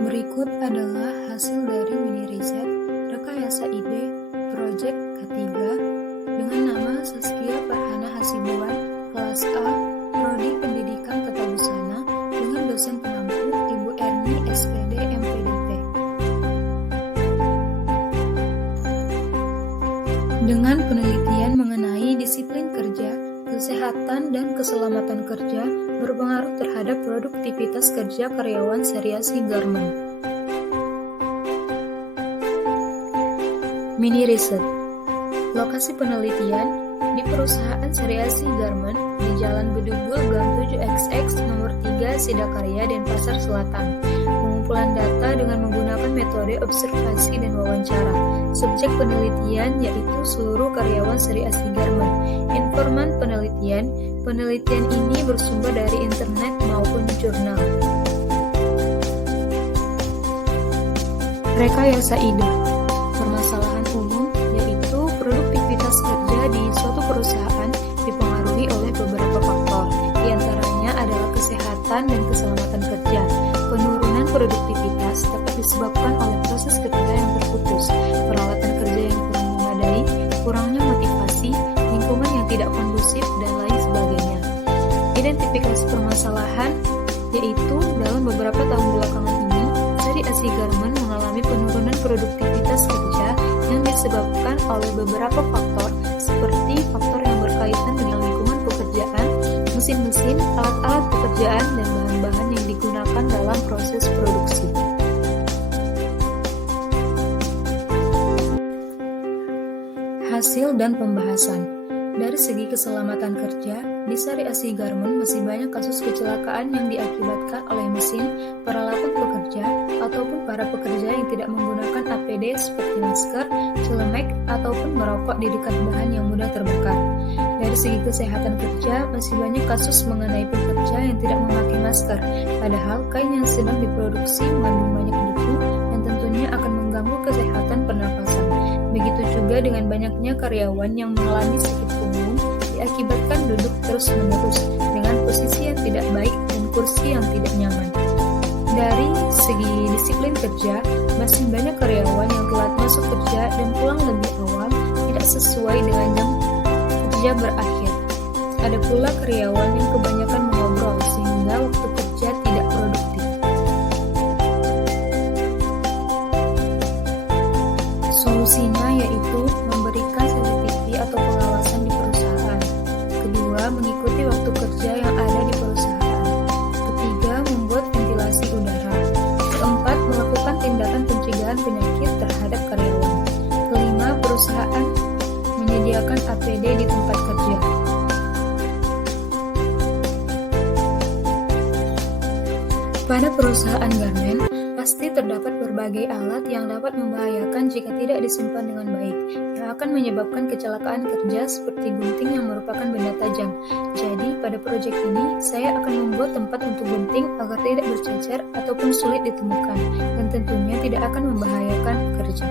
Berikut adalah hasil dari mini riset rekayasa ide proyek K3 dengan nama Saskia Farhana Hasibuan, kelas A, Prodi Pendidikan Tata Busana dengan dosen penampu Ibu Erni SPD MPDP. Dengan penelitian mengenai disiplin kerja, kesehatan dan keselamatan kerja berpengaruh terhadap produktivitas kerja karyawan seriasi garment. Mini riset. Lokasi penelitian di perusahaan seriasi garment di Jalan Bedugul Gang 7XX nomor 3 Sidakarya Denpasar Selatan. Pengumpulan data dengan menggunakan metode observasi dan wawancara. Subjek penelitian yaitu seluruh karyawan seriasi garment. Informan penelitian ini bersumber dari internet maupun jurnal. Rekayasa ide. Permasalahan umum yaitu produktivitas kerja di suatu perusahaan dipengaruhi oleh beberapa faktor. Di antaranya adalah kesehatan dan keselamatan kerja. Penurunan produktivitas dapat disebabkan oleh proses kerja yang terputus, peralatan kerja yang kurang memadai, kurangnya motivasi, lingkungan yang tidak kondusif, dan lain sebagainya. Identifikasi permasalahan yaitu dalam beberapa tahun belakangan ini, seriasi garment mengalami penurunan produktivitas kerja yang disebabkan oleh beberapa faktor seperti faktor yang berkaitan dengan lingkungan pekerjaan, mesin-mesin, alat-alat pekerjaan, dan bahan-bahan yang digunakan dalam proses produksi. Hasil dan pembahasan. Dari segi keselamatan kerja, di seriasi garment masih banyak kasus kecelakaan yang diakibatkan oleh mesin, peralatan pekerja, ataupun para pekerja yang tidak menggunakan APD seperti masker, celemek, ataupun merokok di dekat bahan yang mudah terbakar. Dari segi kesehatan kerja, masih banyak kasus mengenai pekerja yang tidak memakai masker, padahal kain yang sedang diproduksi mengandung banyak debu yang tentunya akan mengganggu kesehatan pernapasan. Begitu juga dengan banyaknya karyawan yang mengalami sakit punggung diakibatkan duduk terus-menerus dengan posisi yang tidak baik dan kursi yang tidak nyaman. Dari segi disiplin kerja, masih banyak karyawan yang telat masuk kerja dan pulang lebih awal tidak sesuai dengan jam kerja berakhir. Ada pula karyawan yang kebanyakan mengobrol sehingga waktu kerja tidak produktif. Solusinya yaitu memberikan CCTV atau pengawasan di perusahaan. Kedua, mengikuti waktu kerja yang ada di perusahaan. Ketiga, membuat ventilasi udara. Keempat, melakukan tindakan pencegahan penyakit terhadap karyawan. Kelima, perusahaan menyediakan APD di tempat kerja. Pada perusahaan garment, pasti terdapat berbagai alat yang dapat membahayakan jika tidak disimpan dengan baik, yang akan menyebabkan kecelakaan kerja seperti gunting yang merupakan benda tajam. Jadi, pada proyek ini, saya akan membuat tempat untuk gunting agar tidak bercecer ataupun sulit ditemukan, dan tentunya tidak akan membahayakan pekerja.